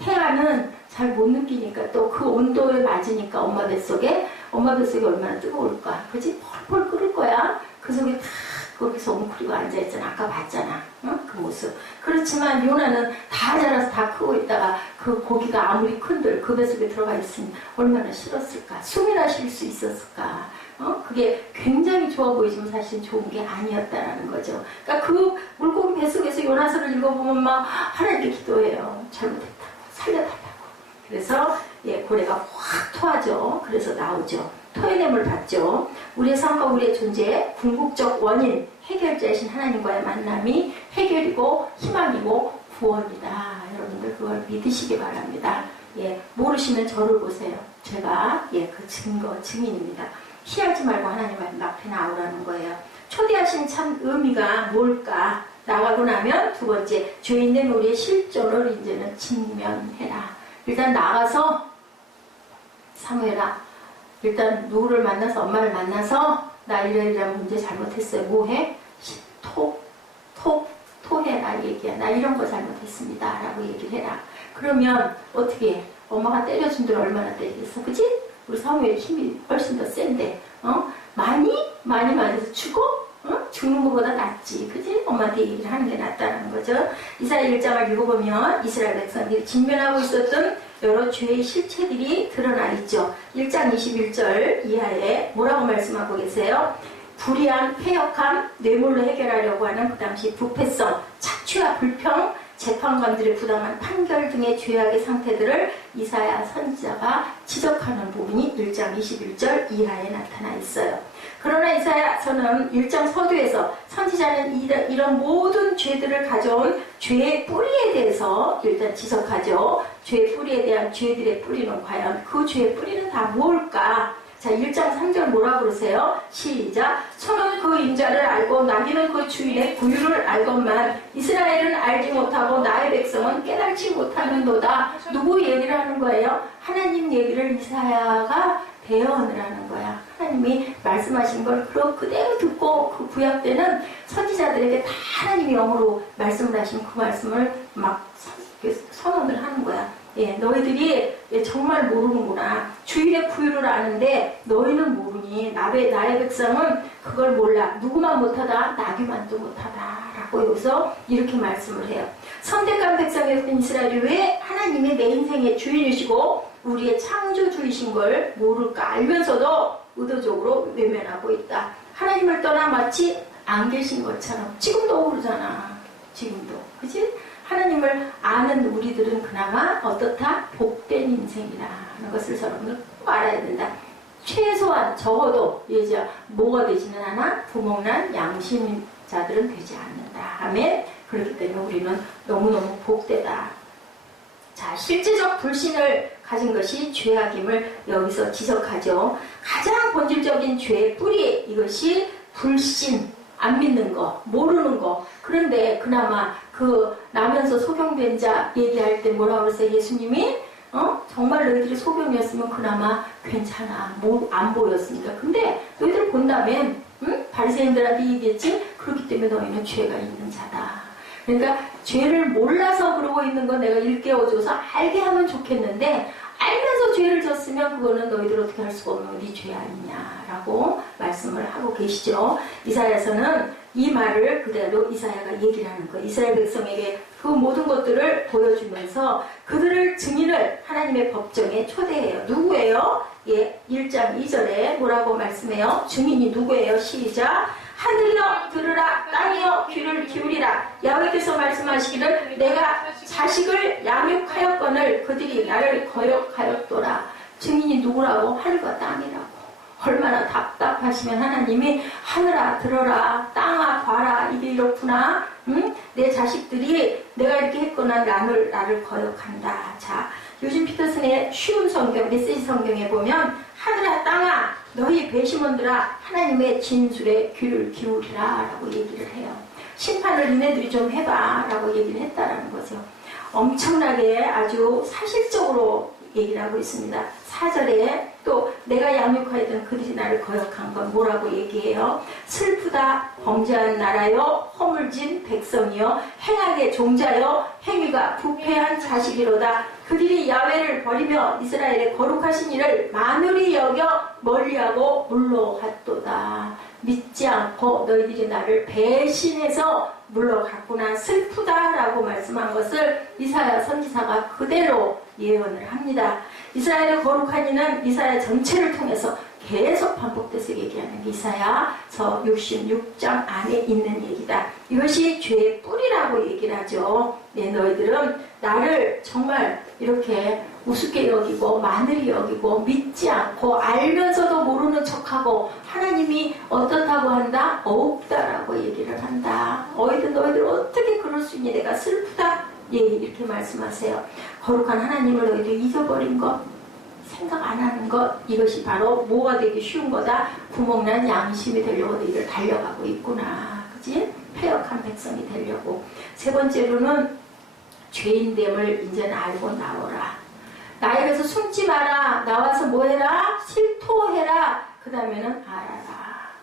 태아는 잘 못 느끼니까 또 그 온도에 맞으니까 엄마 뱃속에 얼마나 뜨거울까. 그치? 펄펄 끓을 거야. 그 속에 탁 거기서 웅크리고 앉아있잖아. 아까 봤잖아. 그 모습. 그렇지만 요나는 다 자라서 다 크고 있다가 그 고기가 아무리 큰들 그 뱃속에 들어가 있으니 얼마나 싫었을까. 숨이나 쉴 수 있었을까. 그게 굉장히 좋아 보이지만 사실 좋은 게 아니었다라는 거죠. 그러니까 그 물고기 뱃속에서 요나서를 읽어보면 막 하나님께 기도해요. 잘못했다고. 살려달라고. 그래서 고래가 확 토하죠. 그래서 나오죠. 토해냄을 받죠. 우리의 삶과 우리의 존재의 궁극적 원인, 해결자이신 하나님과의 만남이 해결이고 희망이고 구원이다. 여러분들 그걸 믿으시기 바랍니다. 모르시면 저를 보세요. 제가 그 증인입니다. 피하지 말고 하나님 앞에 나오라는 거예요. 초대하신 참 의미가 뭘까? 나가고 나면 두 번째, 죄 있는 우리의 실존을 이제는 직면해라. 일단 나가서 사무엘아, 일단 누구를 만나서 엄마를 만나서 나 이런 문제 잘못했어요. 뭐해? 토해라 얘기야. 나 이런 거 잘못했습니다. 라고 얘기를 해라. 그러면 어떻게 해? 엄마가 때려준 대로 얼마나 때리겠어? 그치? 우리 사무엘 힘이 훨씬 더 센데 많이 맞아서 죽어? 죽는 것보다 낫지. 그치? 엄마한테 얘기를 하는 게 낫다는 거죠. 이사야 1장을 읽어보면 이스라엘 백성들이 직면하고 있었던 여러 죄의 실체들이 드러나 있죠. 1장 21절 이하에 뭐라고 말씀하고 계세요? 불의한 폐역함, 뇌물로 해결하려고 하는 그 당시 부패성, 착취와 불평, 재판관들의 부당한 판결 등의 죄악의 상태들을 이사야 선지자가 지적하는 부분이 1장 21절 이하에 나타나 있어요. 그러나 이사야서는 1장 서두에서 선지자는 이런 모든 죄들을 가져온 죄의 뿌리에 대해서 일단 지적하죠. 죄의 뿌리에 대한 죄들의 뿌리는 과연 그 죄의 뿌리는 다 뭘까? 자, 1장 3절 뭐라 그러세요? 시작. 소는 그 인자를 알고 나귀는 그 주인의 구유를 알건만 이스라엘은 알지 못하고 나의 백성은 깨달지 못하는도다. 누구 얘기를 하는 거예요? 하나님 얘기를 이사야가 대언을 하는 거야. 하나님이 말씀하신 걸 그대로 듣고 그 구약 때는 선지자들에게 다 하나님이 영으로 말씀을 하신 그 말씀을 막 선언을 하는 거야. 예, 너희들이 정말 모르는구나. 주일의 부유를 아는데 너희는 모르니 나의 백성은 그걸 몰라. 누구만 못하다? 나귀만도 못하다. 라고 여기서 이렇게 말씀을 해요. 선택한 백성이었던 이스라엘이 왜 하나님이 내 인생의 주인이시고 우리의 창조주이신 걸 모를까 알면서도 의도적으로 외면하고 있다. 하나님을 떠나 마치 안 계신 것처럼 지금도 그러잖아. 지금도. 그치? 하나님을 아는 우리들은 그나마 어떻다? 복된 인생이라 하는 것을 여러분들 꼭 알아야 된다. 최소한 적어도 이제 뭐가 되지는 않아? 부목난 양심자들은 되지 않는다. 아멘. 그렇기 때문에 우리는 너무너무 복되다. 자, 실제적 불신을 가진 것이 죄악임을 여기서 지적하죠. 가장 본질적인 죄의 뿌리, 이것이 불신, 안 믿는 거, 모르는 거. 그런데 그나마 그 나면서 소경된 자 얘기할 때 뭐라고 그랬어요? 예수님이 정말 너희들이 소경이었으면 그나마 괜찮아. 안 보였으니까. 근데 너희들 본다면 바리새인들한테 얘기했지? 그렇기 때문에 너희는 죄가 있는 자다. 그러니까 죄를 몰라서 그러고 있는 건 내가 일깨워줘서 알게 하면 좋겠는데 알면서 죄를 졌으면 그거는 너희들 어떻게 할 수가 없는 네 죄 아니냐라고 말씀을 하고 계시죠. 이사야서는 이 말을 그대로 이사야가 얘기를 하는 거예요. 이스라엘 백성에게 그 모든 것들을 보여주면서 그들을 증인을 하나님의 법정에 초대해요. 누구예요? 예, 1장 2절에 뭐라고 말씀해요? 증인이 누구예요? 시작. 하늘이여 들으라, 땅이여 귀를 기울이라. 야훼께서 말씀하시기를 내가 자식을 양육하였거늘 그들이 나를 거역하였도라. 증인이 누구라고? 하늘과 땅이라고. 얼마나 답답하시면 하나님이 하늘아 들어라, 땅아 봐라, 이게 이렇구나. 내 자식들이 내가 이렇게 했거나 나를 거역한다. 자, 요즘 피터슨의 쉬운 성경, 메시지 성경에 보면 하늘아 땅아 너희 배심원들아 하나님의 진술에 귀를 기울이라 라고 얘기를 해요. 심판을 니네들이 좀 해봐 라고 얘기를 했다라는 거죠. 엄청나게 아주 사실적으로 얘기를 하고 있습니다. 4절에 또 내가 양육하였던 그들이 나를 거역한 건 뭐라고 얘기해요? 슬프다 범죄한 나라여 허물진 백성이여 행악의 종자여 행위가 부패한 자식이로다. 그들이 야훼를 버리며 이스라엘의 거룩하신 이를 만울이 여겨 멀리하고 물러갔도다. 믿지 않고 너희들이 나를 배신해서 물러갔구나. 슬프다라고 말씀한 것을 이사야 선지사가 그대로 예언을 합니다. 이스라엘의 거룩한 이는 이사야 전체를 통해서 계속 반복돼서 얘기하는 이사야서 66장 안에 있는 얘기다. 이것이 죄의 뿌리라고 얘기를 하죠. 네, 너희들은 나를 정말 이렇게 우습게 여기고 마늘이 여기고 믿지 않고 알면서도 모르는 척하고 하나님이 어떻다고 한다? 없다라고 얘기를 한다. 너희들 어떻게 그럴 수 있니? 내가 슬프다. 예, 이렇게 말씀하세요. 거룩한 하나님을 너희들 잊어버린 것, 생각 안 하는 것, 이것이 바로 뭐가 되기 쉬운 거다? 구멍난 양심이 되려고 너희들 달려가고 있구나. 그치? 패역한 백성이 되려고. 세 번째로는 죄인됨을 이제는 알고 나오라. 나에게서 숨지 마라. 나와서 뭐 해라? 실토해라. 그 다음에는 알아라.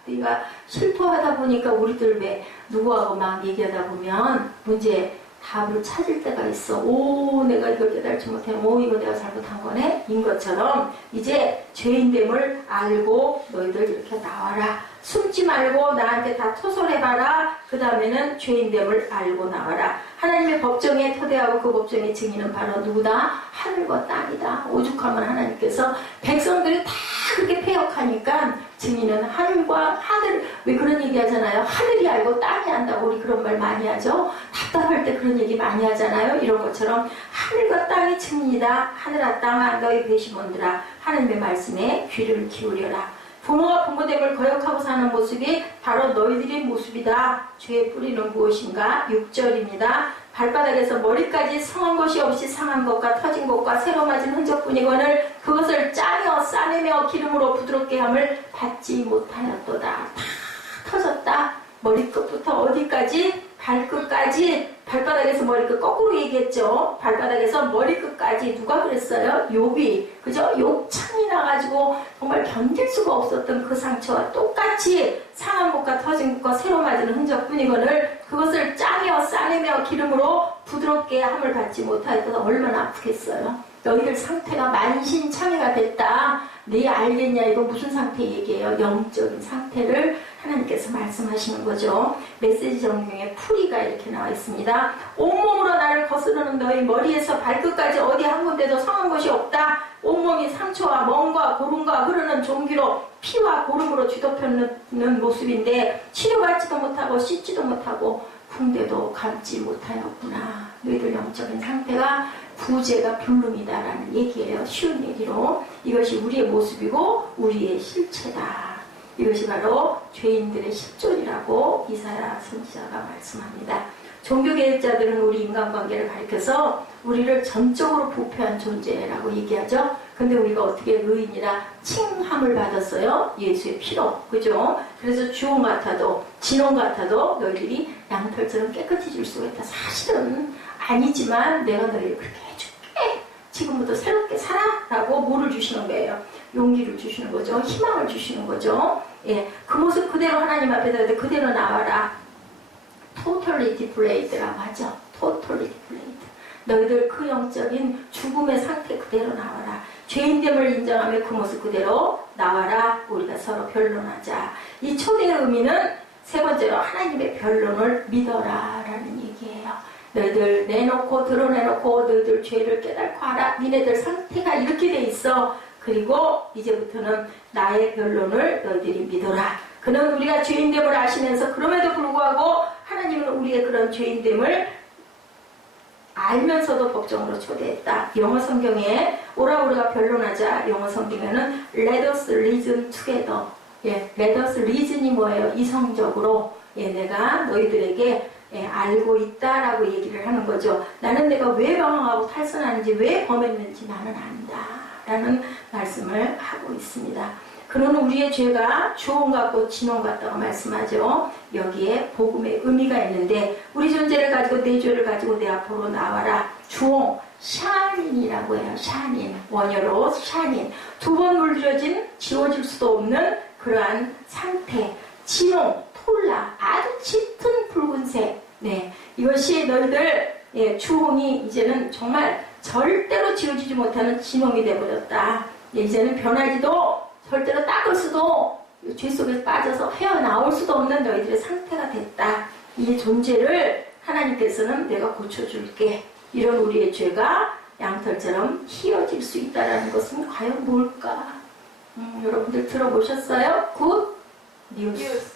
네가 실토하다 보니까 우리들 왜 누구하고 막 얘기하다 보면 문제 답을 찾을 때가 있어. 오, 내가 이걸 깨달지 못해. 오, 이거 내가 잘못한 거네. 인 것처럼 이제 죄인됨을 알고 너희들 이렇게 나와라. 숨지 말고 나한테 다 토설해봐라. 그 다음에는 죄인됨을 알고 나와라. 하나님의 법정에 토대하고 그 법정의 증인은 바로 누구다? 하늘과 땅이다. 오죽하면 하나님께서 백성들이 다 그렇게 패역하니까 증인은 하늘과 하늘. 왜 그런 얘기 하잖아요. 하늘이 알고 땅이 안다고 우리 그런 말 많이 하죠. 답답할 때 그런 얘기 많이 하잖아요. 이런 것처럼 하늘과 땅이 증인이다. 하늘아 땅아 너희 배심원들아 하나님의 말씀에 귀를 기울여라. 부모가 부모됨을 거역하고 사는 모습이 바로 너희들의 모습이다. 죄의 뿌리는 무엇인가? 6절입니다. 발바닥에서 머리까지 상한 것이 없이 상한 것과 터진 것과 새로 맞은 흔적뿐이거늘 그것을 짜며 싸매며 기름으로 부드럽게 함을 받지 못하였도다. 다 터졌다. 머리끝부터 어디까지? 발끝까지 발바닥에서 머리끝 거꾸로 얘기했죠. 발바닥에서 머리끝까지 누가 그랬어요? 욥이. 그죠? 욕창이 나가지고 정말 견딜 수가 없었던 그 상처와 똑같이 상한 곳과 터진 곳과 새로 맞은 흔적뿐이거늘 그것을 짜며 싸내며 기름으로 부드럽게 함을 받지 못하였다. 얼마나 아프겠어요. 너희들 상태가 만신창이가 됐다. 네 알겠냐? 이거 무슨 상태 얘기예요? 영적인 상태를 하나님께서 말씀하시는 거죠. 메시지 정경에 풀이가 이렇게 나와 있습니다. 온몸으로 나를 거스르는 너희 머리에서 발끝까지 어디 한 군데도 성한 곳이 없다. 온몸이 상처와 멍과 고름과 흐르는 종기로 피와 고름으로 뒤덮여있는 모습인데 치료받지도 못하고 씻지도 못하고 붕대도 감지 못하였구나. 너희들 영적인 상태가 부재가 불능이다라는 얘기예요. 쉬운 얘기로. 이것이 우리의 모습이고 우리의 실체다. 이것이 바로 죄인들의 실존이라고 이사야 선지자가 말씀합니다. 종교개혁자들은 우리 인간관계를 가리켜서 우리를 전적으로 부패한 존재라고 얘기하죠. 근데 우리가 어떻게 의인이라 칭함을 받았어요. 예수의 피로. 그죠? 그래서 주홍 같아도 진홍 같아도 너희들이 양털처럼 깨끗해질 수가 있다. 사실은 아니지만 내가 너희를 그렇게 해줄게. 지금부터 새롭게 살아. 라고 뭐를 주시는 거예요? 용기를 주시는 거죠. 희망을 주시는 거죠. 예, 그 모습 그대로 하나님 앞에 그대로 나와라. Totally displayed라고 하죠. Totally displayed. 너희들 그 영적인 죽음의 상태 그대로 나와라. 죄인됨을 인정하며 그 모습 그대로 나와라. 우리가 서로 변론하자. 이 초대의 의미는 세 번째로 하나님의 변론을 믿어라 라는 얘기예요. 너희들 내놓고 드러내놓고 너희들 죄를 깨닫고 하라. 니네들 상태가 이렇게 돼 있어. 그리고 이제부터는 나의 변론을 너희들이 믿어라. 그는 우리가 죄인됨을 아시면서 그럼에도 불구하고 하나님은 우리의 그런 죄인됨을 알면서도 법정으로 초대했다. 영어 성경에 오라 우리가 변론하자. 영어 성경에는 Let us reason together. 예, Let us reason이 뭐예요? 이성적으로 내가 너희들에게 알고 있다라고 얘기를 하는 거죠. 나는 내가 왜 방황하고 탈선하는지 왜 범했는지 나는 안다 라는 말씀을 하고 있습니다. 그는 우리의 죄가 주홍 같고 진홍 같다고 말씀하죠. 여기에 복음의 의미가 있는데 우리 존재를 가지고 내 죄를 가지고 내 앞으로 나와라. 주홍 샤닌이라고 해요. 샤닌 원어로 샤닌 두 번 물들여진 지워질 수도 없는 그러한 상태. 진홍 톨라 아주 짙은 붉은색. 네, 이것이 너희들 주홍이 이제는 정말 절대로 지워지지 못하는 진홍이 되어버렸다. 이제는 변하지도 절대로 닦을 수도 죄 속에서 빠져서 헤어나올 수도 없는 너희들의 상태가 됐다. 이 존재를 하나님께서는 내가 고쳐줄게. 이런 우리의 죄가 양털처럼 휘어질 수 있다는 것은 과연 뭘까? 여러분들 들어보셨어요? 굿 뉴스.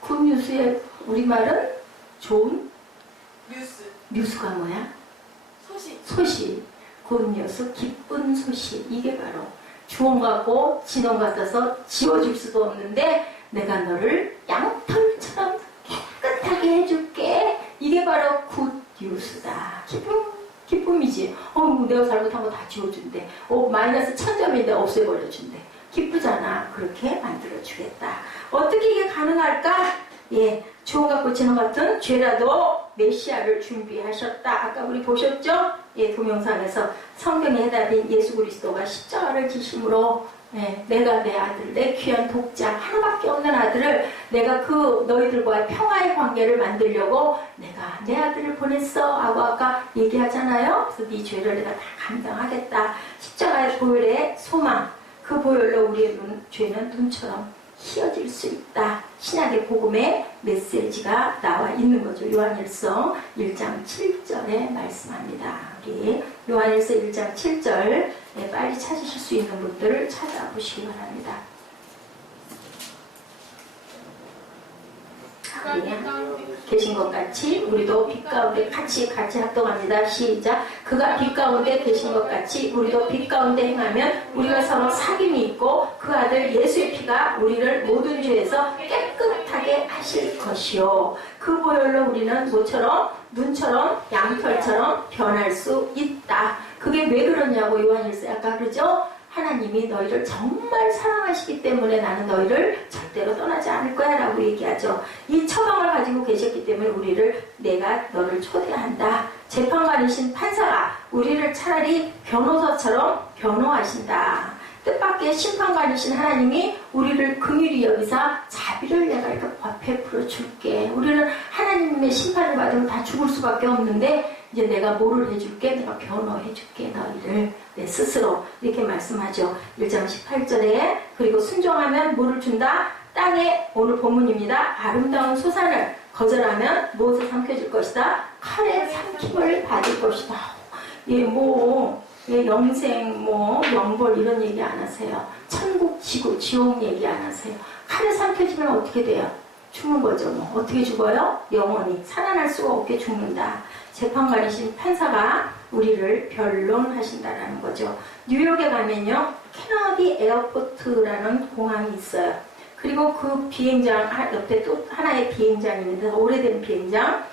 굿 뉴스의 우리말은 좋은 뉴스가 뭐야? 소식. 굿 뉴스, 기쁜 소식. 이게 바로 주홍 같고 진홍 같아서 지워질 수도 없는데 내가 너를 양털처럼 깨끗하게 해줄게. 이게 바로 굿 뉴스다. 기쁨이지. 내가 잘못한 거 다 지워준대. 마이너스 1000점인데 없애버려준대. 기쁘잖아. 그렇게 만들어주겠다. 어떻게 이게 가능할까? 주홍 같고 진홍 같은 죄라도 메시아를 준비하셨다. 아까 우리 보셨죠? 동영상에서 성경의 해답인 예수 그리스도가 십자가를 지심으로 내가 내 아들, 내 귀한 독자 하나밖에 없는 아들을 내가 그 너희들과의 평화의 관계를 만들려고 내가 내 아들을 보냈어 하고 아까 얘기하잖아요. 그래서 네 죄를 내가 다 감당하겠다. 십자가의 보혈의 소망, 그 보혈로 우리의 죄는 눈처럼 휘어질 수 있다. 신약의 복음의 메시지가 나와 있는 거죠. 요한일서 1장 7절에 말씀합니다. 우리 요한일서 1장 7절 빨리 찾으실 수 있는 분들을 찾아보시기 바랍니다. 계신 것 같이 우리도 빛 가운데 같이 합동합니다. 시작. 그가 빛 가운데 계신 것 같이 우리도 빛 가운데 행하면 우리가 서로 사귐이 있고 그 아들 예수의 피가 우리를 모든 죄에서 깨끗하게 하실 것이요. 그 보혈로 우리는 모처럼 눈처럼 양털처럼 변할 수 있다. 그게 왜 그러냐고 요한일서 아까 그러죠? 하나님이 너희를 정말 사랑하시기 때문에 나는 너희를 절대로 떠나지 않을 거야 라고 얘기하죠. 이 처방을 가지고 계셨기 때문에 내가 너를 초대한다. 재판관이신 판사가 우리를 차라리 변호사처럼 변호하신다. 뜻밖의 심판관이신 하나님이 우리를 긍휼히 여기사 자비를 내가 이렇게 베풀어 줄게. 우리는 하나님의 심판을 받으면 다 죽을 수밖에 없는데 이제 내가 뭐를 해줄게? 내가 변호해 줄게 너희를. 내 스스로 이렇게 말씀하죠. 1장 18절에 그리고 순종하면 뭐를 준다? 땅에 오늘 본문입니다. 아름다운 소산을 거절하면 무엇을 삼켜줄 것이다? 칼에 삼킴을 받을 것이다. 영생, 영벌 이런 얘기 안 하세요. 천국, 지구, 지옥 얘기 안 하세요. 칼에 삼켜지면 어떻게 돼요? 죽는 거죠. 어떻게 죽어요? 영원히 살아날 수가 없게 죽는다. 재판관이신 판사가 우리를 변론하신다라는 거죠. 뉴욕에 가면요, 케너디 에어포트라는 공항이 있어요. 그리고 그 비행장 옆에 또 하나의 비행장이 있는데 오래된 비행장,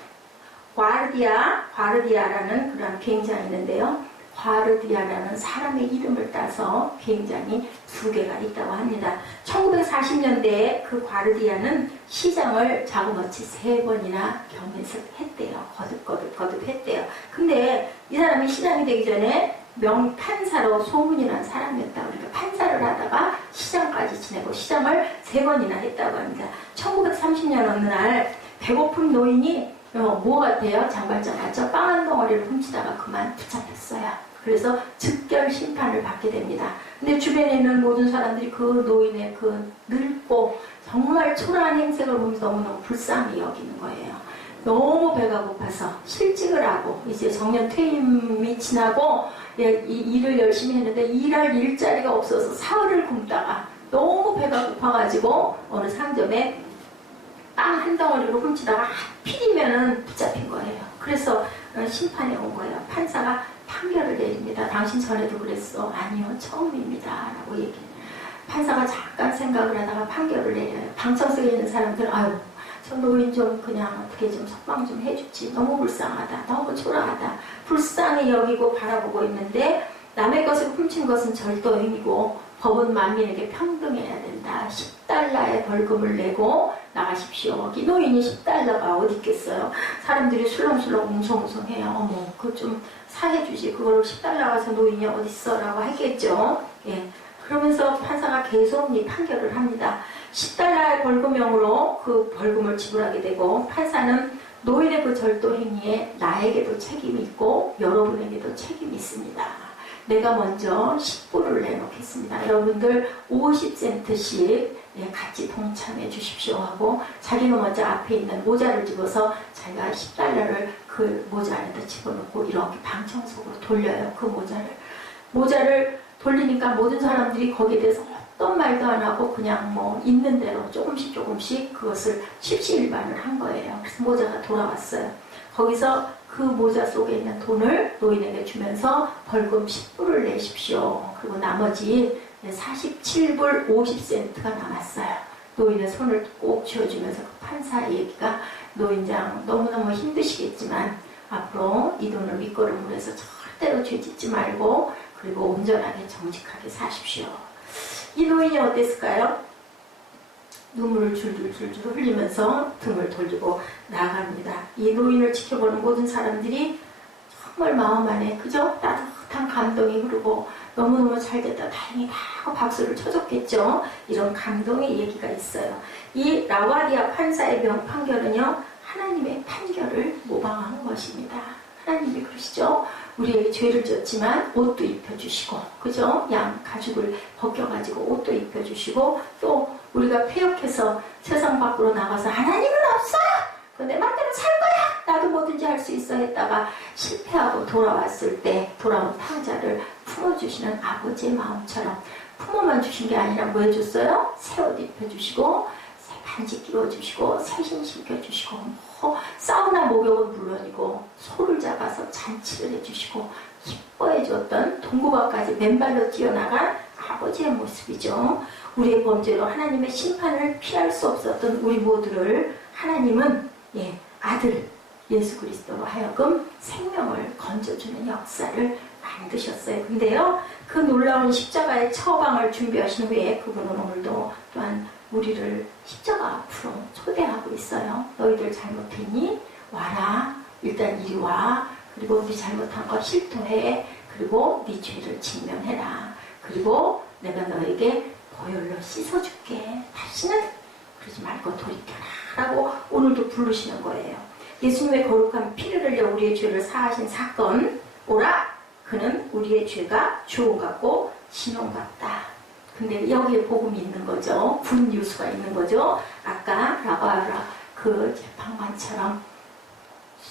과르디아라는 그런 비행장이 있는데요. 과르디아라는 사람의 이름을 따서 비행장이 2개가 있다고 합니다. 1940년대에 그 과르디아는 시장을 자그마치 3번이나 겸했대요. 거듭 했대요. 근데 이 사람이 시장이 되기 전에 명판사로 소문이 난 사람이었다고. 그러니까 판사를 하다가 시장까지 지내고 시장을 3번이나 했다고 합니다. 1930년 어느 날 배고픈 노인이 뭐 같아요? 장발장 같죠? 빵 한 덩어리를 훔치다가 그만 붙잡혔어요. 그래서 즉결 심판을 받게 됩니다. 근데 주변에 있는 모든 사람들이 그 노인의 그 늙고 정말 초라한 행색을 보면서 너무너무 불쌍히 여기는 거예요. 너무 배가 고파서 실직을 하고 이제 정년 퇴임이 지나고 이 일을 열심히 했는데 일할 일자리가 없어서 사흘을 굶다가 너무 배가 고파가지고 어느 상점에 빵 한 덩어리로 훔치다가 하필이면은 붙잡힌 거예요. 그래서 심판에 온 거예요. 판사가 판결을 내립니다. 당신 전에도 그랬어. 아니요, 처음입니다. 라고 얘기해요. 판사가 잠깐 생각을 하다가 판결을 내려요. 방청석에 있는 사람들, 아유, 저 노인 좀 그냥 어떻게 좀 석방 좀 해주지. 너무 불쌍하다. 너무 초라하다. 불쌍히 여기고 바라보고 있는데 남의 것을 훔친 것은 절도행위고 법은 만민에게 평등해야 된다. 10달러의 벌금을 내고 나가십시오. 이 노인이 10달러가 어디 있겠어요. 사람들이 술렁술렁 웅성웅성해요. 어머, 그거 좀 사해주지. 그걸 10달러 가서 노인이 어딨어? 라고 하겠죠. 예. 그러면서 판사가 계속 이 판결을 합니다. 10달러의 벌금형으로 그 벌금을 지불하게 되고 판사는 노인의 그 절도 행위에 나에게도 책임이 있고 여러분에게도 책임이 있습니다. 내가 먼저 10불을 내놓겠습니다. 여러분들 50센트씩 같이 동참해 주십시오 하고 자기는 먼저 앞에 있는 모자를 집어서 자기가 10달러를 그 모자 안에다 집어넣고 이렇게 방청석으로 돌려요. 그 모자를 돌리니까 모든 사람들이 거기에 대해서 어떤 말도 안 하고 그냥 뭐 있는 대로 조금씩 그것을 십시일반을 한 거예요. 그래서 모자가 돌아왔어요. 거기서 그 모자 속에 있는 돈을 노인에게 주면서 벌금 10불을 내십시오. 그리고 나머지 47불 50센트가 남았어요. 노인의 손을 꼭 쥐어주면서 그 판사의 얘기가 노인장 너무너무 힘드시겠지만 앞으로 이 돈을 밑거름으로 해서 절대로 죄짓지 말고 그리고 온전하게 정직하게 사십시오. 이 노인이 어땠을까요? 눈물을 줄줄 흘리면서 등을 돌리고 나갑니다. 이 노인을 지켜보는 모든 사람들이 정말 마음 안에 그저 따뜻한 감동이 흐르고 너무너무 잘됐다 다행이다 하고 박수를 쳐줬겠죠. 이런 감동의 얘기가 있어요. 이 라와디아 판사의 판결은요 하나님의 판결을 모방한 것입니다. 하나님이 그러시죠. 우리에게 죄를 졌지만 옷도 입혀주시고 그죠? 양 가죽을 벗겨가지고 옷도 입혀주시고 또 우리가 폐역해서 세상 밖으로 나가서 하나님은 없어! 내 맘대로 살 거야! 나도 뭐든지 할 수 있어 했다가 실패하고 돌아왔을 때 돌아온 탕자를 품어주시는 아버지의 마음처럼 품어만 주신 게 아니라 뭐 해줬어요? 새 옷 입혀주시고 새 반지 끼워주시고 새 힘 신겨주시고 사우나 목욕은 물론이고 소를 잡아서 잔치를 해주시고 기뻐해 줬던 동구바까지 맨발로 뛰어나간 아버지의 모습이죠. 우리의 범죄로 하나님의 심판을 피할 수 없었던 우리 모두를 하나님은 아들 예수 그리스도로 하여금 생명을 건져주는 역사를 만드셨어요. 근데요, 그 놀라운 십자가의 처방을 준비하신 후에 그분은 오늘도 또한 우리를 십자가 앞으로 초대하고 있어요. 너희들 잘못했니? 와라. 일단 이리 와. 그리고 네 잘못한 거 실토해. 그리고 네 죄를 직면해라. 그리고 내가 너에게 보혈로 씻어줄게. 다시는 그러지 말고 돌이켜라. 라고 오늘도 부르시는 거예요. 예수님의 거룩한 피를 흘려 우리의 죄를 사하신 사건. 오라. 그는 우리의 죄가 주홍 같고 진홍 같다. 근데 여기에 복음이 있는 거죠. 굿뉴스가 있는 거죠. 아까 라바라 그 재판관처럼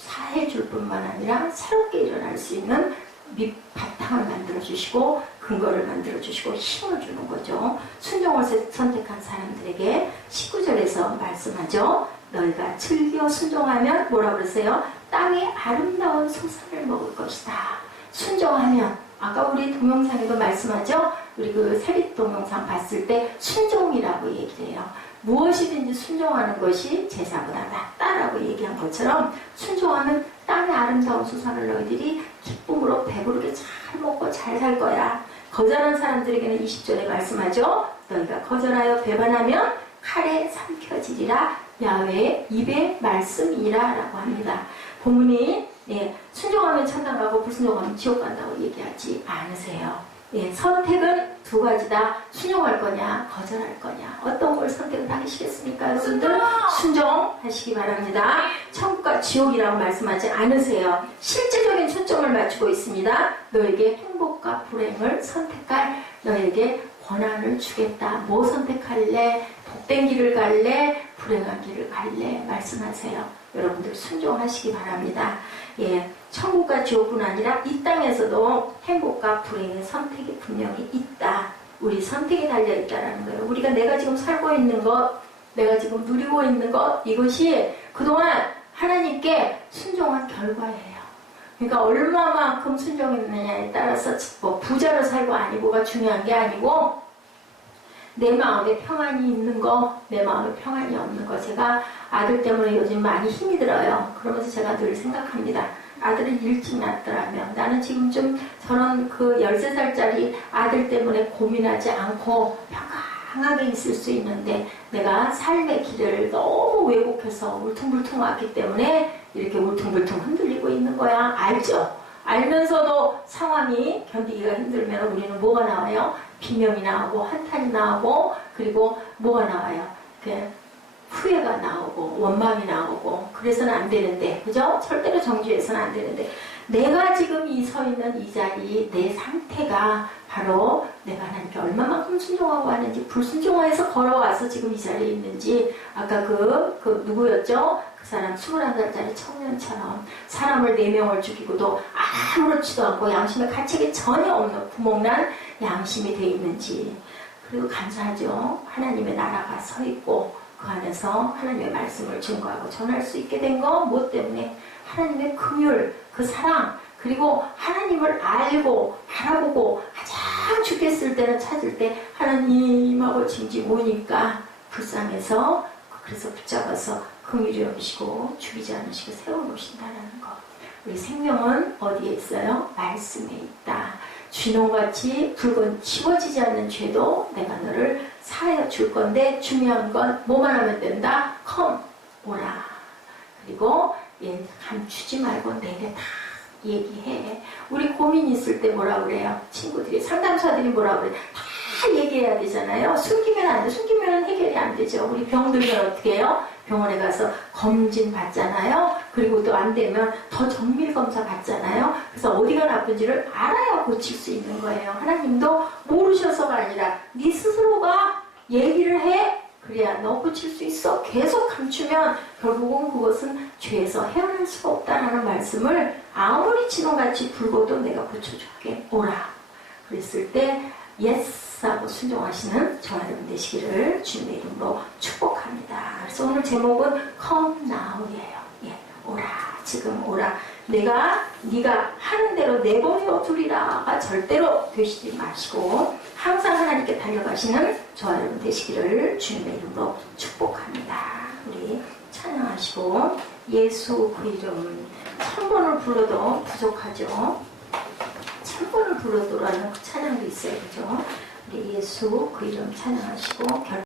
사해줄 뿐만 아니라 새롭게 일어날 수 있는 밑바탕을 만들어주시고 근거를 만들어주시고 힘을 주는 거죠. 순종을 선택한 사람들에게 19절에서 말씀하죠. 너희가 즐겨 순종하면 뭐라 그러세요? 땅의 아름다운 소산을 먹을 것이다. 순종하면 아까 우리 동영상에도 말씀하죠. 우리 그 세빛 동영상 봤을 때 순종이라고 얘기를 해요. 무엇이든지 순종하는 것이 제사보다 낫다라고 얘기한 것처럼 순종하면 땅의 아름다운 수산을 너희들이 기쁨으로 배부르게 잘 먹고 잘 살 거야. 거절한 사람들에게는 20절에 말씀하죠. 너희가 거절하여 배반하면 칼에 삼켜지리라. 야훼의 입의 말씀이라 라고 합니다. 본문이 순종하면 천당 가고 불순종하면 지옥 간다고 얘기하지 않으세요. 선택은 두 가지다. 순종할 거냐 거절할 거냐. 어떤 걸 선택을 하시겠습니까? 여러분들 순종하시기 바랍니다. 천국과 지옥이라고 말씀하지 않으세요. 실제적인 초점을 맞추고 있습니다. 너에게 행복과 불행을 선택할 너에게 권한을 주겠다. 뭐 선택할래? 복된 길을 갈래? 불행한 길을 갈래? 말씀하세요. 여러분들 순종하시기 바랍니다. 천국과 지옥뿐 아니라 이 땅에서도 행복과 불행의 선택이 분명히 있다. 우리 선택이 달려있다라는 거예요. 우리가 내가 지금 살고 있는 것, 내가 지금 누리고 있는 것, 이것이 그동안 하나님께 순종한 결과예요. 그러니까 얼마만큼 순종했느냐에 따라서 뭐 부자로 살고 아니고가 중요한 게 아니고 내 마음에 평안이 있는 거, 내 마음에 평안이 없는 거. 제가 아들 때문에 요즘 많이 힘이 들어요. 그러면서 제가 늘 생각합니다. 아들이 일찍 낳더라면 나는 지금 좀 저런 그 13살짜리 아들 때문에 고민하지 않고 평안하게 있을 수 있는데 내가 삶의 길을 너무 왜곡해서 울퉁불퉁 왔기 때문에 이렇게 울퉁불퉁 흔들리고 있는 거야. 알죠? 알면서도 상황이 견디기가 힘들면 우리는 뭐가 나와요? 비명이 나오고 한탄이 나오고 그리고 뭐가 나와요? 후회가 나오고 원망이 나오고 그래서는 안 되는데, 그죠? 절대로 정죄해서는 안 되는데 내가 지금 서 있는 이 자리 내 상태가 바로 내가 하나님께 얼마만큼 순종하고 왔는지, 불순종해서 걸어와서 지금 이 자리에 있는지. 아까 그 누구였죠? 그 사람 21살짜리 청년처럼 사람을 4명을 죽이고도 아무렇지도 않고 양심의 가책이 전혀 없는 구멍난 양심이 돼 있는지. 그리고 감사하죠. 하나님의 나라가 서 있고 그 안에서 하나님의 말씀을 증거하고 전할 수 있게 된 거 뭐 때문에? 하나님의 긍휼, 그 사랑, 그리고 하나님을 알고 바라보고 가장 죽겠을 때는 찾을 때 하나님하고 징지 모니까 불쌍해서 그래서 붙잡아서 긍휼히 여기시고 죽이지 않으시고 세워놓으신다는 거. 우리 생명은 어디에 있어요? 말씀에 있다. 쥐농같이 붉은 치워지지 않는 죄도 내가 너를 사하여 줄 건데 중요한 건 뭐만 하면 된다? 컴, 오라. 그리고 감추지 말고 내게 다 얘기해. 우리 고민 있을 때 뭐라 그래요? 친구들이, 상담사들이 뭐라 그래? 다 얘기해야 되잖아요. 숨기면 안 돼. 숨기면 해결이 안 되죠. 우리 병 들면 어떻게 해요? 병원에 가서 검진 받잖아요. 그리고 또 안 되면 더 정밀 검사 받잖아요. 그래서 어디가 나쁜지를 알아야 고칠 수 있는 거예요. 하나님도 모르셔서가 아니라 네 스스로가 얘기를 해. 그래야 너 고칠 수 있어. 계속 감추면 결국은 그것은 죄에서 헤어날 수가 없다라는 말씀을 아무리 진홍같이 불고도 내가 고쳐줄게. 오라. 그랬을 때 예스 하고 순종하시는 저와 여러분 되시기를 주님의 이름으로 축복합니다. 그래서 오늘 제목은 Come Now이에요. 오라. 지금 오라. 네가 하는 대로 내버려 두리라가 절대로 되시지 마시고 항상 하나님께 달려가시는 저와 여러분 되시기를 주님의 이름으로 축복합니다. 우리 찬양하시죠. 찬양하시고 예수 그 이름 1000번을 불러도 부족하죠. 1000번을 불러도라는 그 찬양도 있어요. 그죠? 우리 예수 그 이름 찬양하시고